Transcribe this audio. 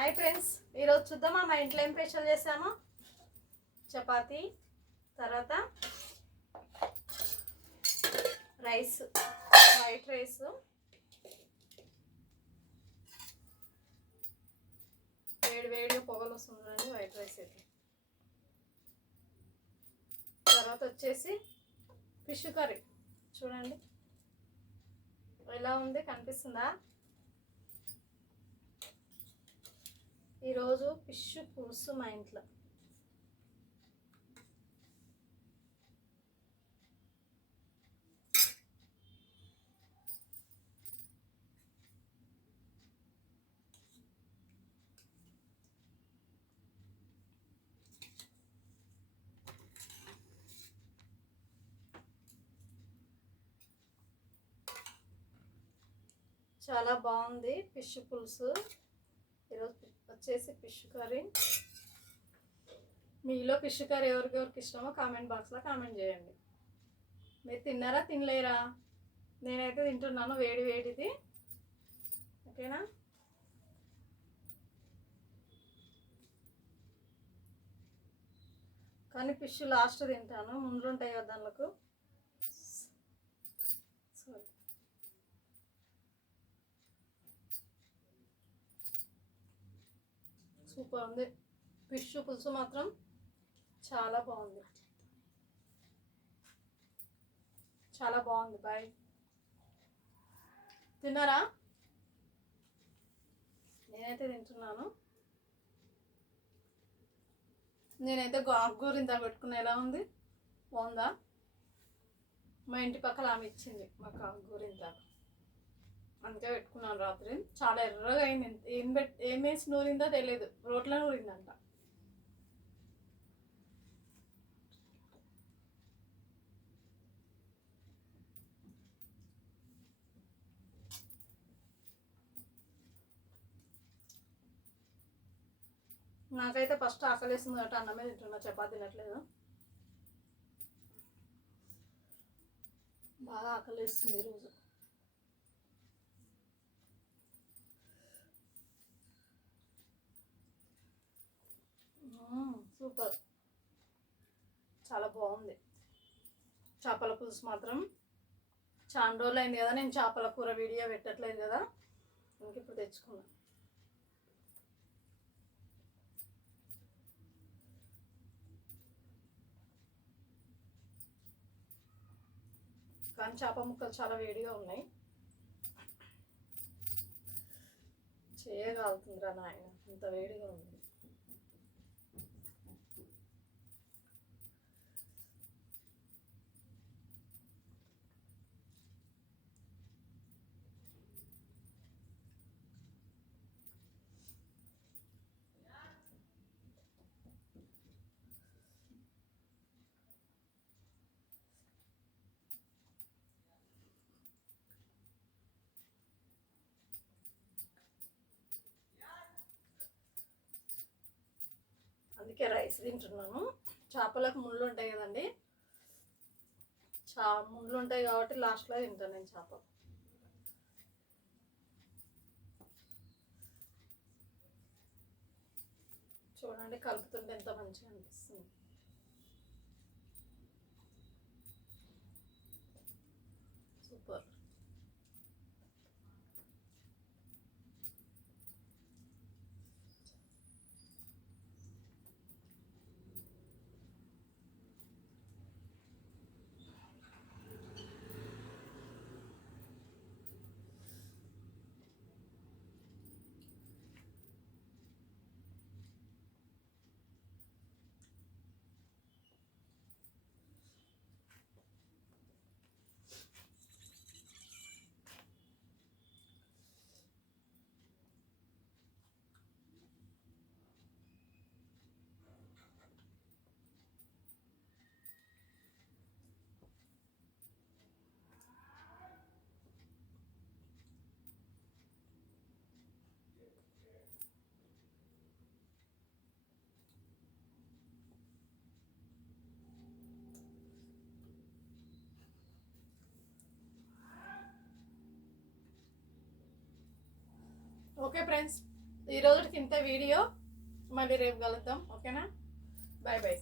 Hi friends, ఈరోజు చూద్దామా మా ఇంట్లో ఏం స్పెషల్ చేసామో. చపాతీ, తర్వాత రైస్, వైట్ రైస్, వేడిగా పొగలు వస్తుందండి వైట్ రైస్ అయితే. తర్వాత వచ్చేసి ఫిష్ కర్రీ. చూడండి ఎలా ఉంది, కనిపిస్తుందా? ఈరోజు ఫిష్ పులుసు మా ఇంట్లో. చాలా బాగుంది ఫిష్ పులుసు. ఈరోజు వచ్చేసి ఫిష్ కర్రీ. మీలో ఫిష్ కర్రీ ఎవరికెవరికి ఇష్టమో కామెంట్ బాక్స్లో కామెంట్ చేయండి. మీరు తిన్నారా, తినలేరా? నేనైతే తింటున్నాను, వేడిది. ఓకేనా? కానీ ఫిష్ లాస్ట్ తింటాను, ముందుంటాయి కదా దానిలకు. సూపర్ ఉంది ఫిష్ పులుసు మాత్రం, చాలా బాగుంది, చాలా బాగుంది. బాయ్. తిన్నారా? నేనైతే తింటున్నాను. నేనైతే గోరింత పెట్టుకున్నా. ఎలా ఉంది, బాగుందా? మా ఇంటి పక్కల ఆమె ఇచ్చింది మాకు గోరింత, అందుకే పెట్టుకున్నాను రాత్రి. చాలా ఎర్రగా అయింది. ఏం వేసి నూరిందో తెలియదు, రోట్లో నూరిందంట. నాకైతే ఫస్ట్ ఆకలిస్తుంది కాబట్టి అన్నమే తింటున్నా, చపాతీ తినట్లేదు. బాగా ఆకలిస్తుంది ఈరోజు. సూపర్, చాలా బాగుంది. చేపల పులుసు మాత్రం చాలా రోజులు అయింది కదా, నేను చేపల కూర వీడియో పెట్టట్లేదు కదా, ఇంక ఇప్పుడు తెచ్చుకున్నా. కానీ చేప ముక్కలు చాలా వేడిగా ఉన్నాయి. చేయగలుగుతుందిరా నాయన, ఇంత వేడిగా ఉంది. అందుకే రైస్ తింటున్నాను. చేపలకు ముళ్ళు ఉంటాయి కదండి, ముళ్ళు ఉంటాయి కాబట్టి లాస్ట్లో తింటాను నేను చేప. చూడండి కలుపుతుంటే ఎంత మంచిగా అనిపిస్తుంది. సూపర్. ఓకే ఫ్రెండ్స్, ఈ రోజుకి ఇంత వీడియో. మళ్ళీ రేపు కలుద్దాం. ఓకేనా? Bye bye.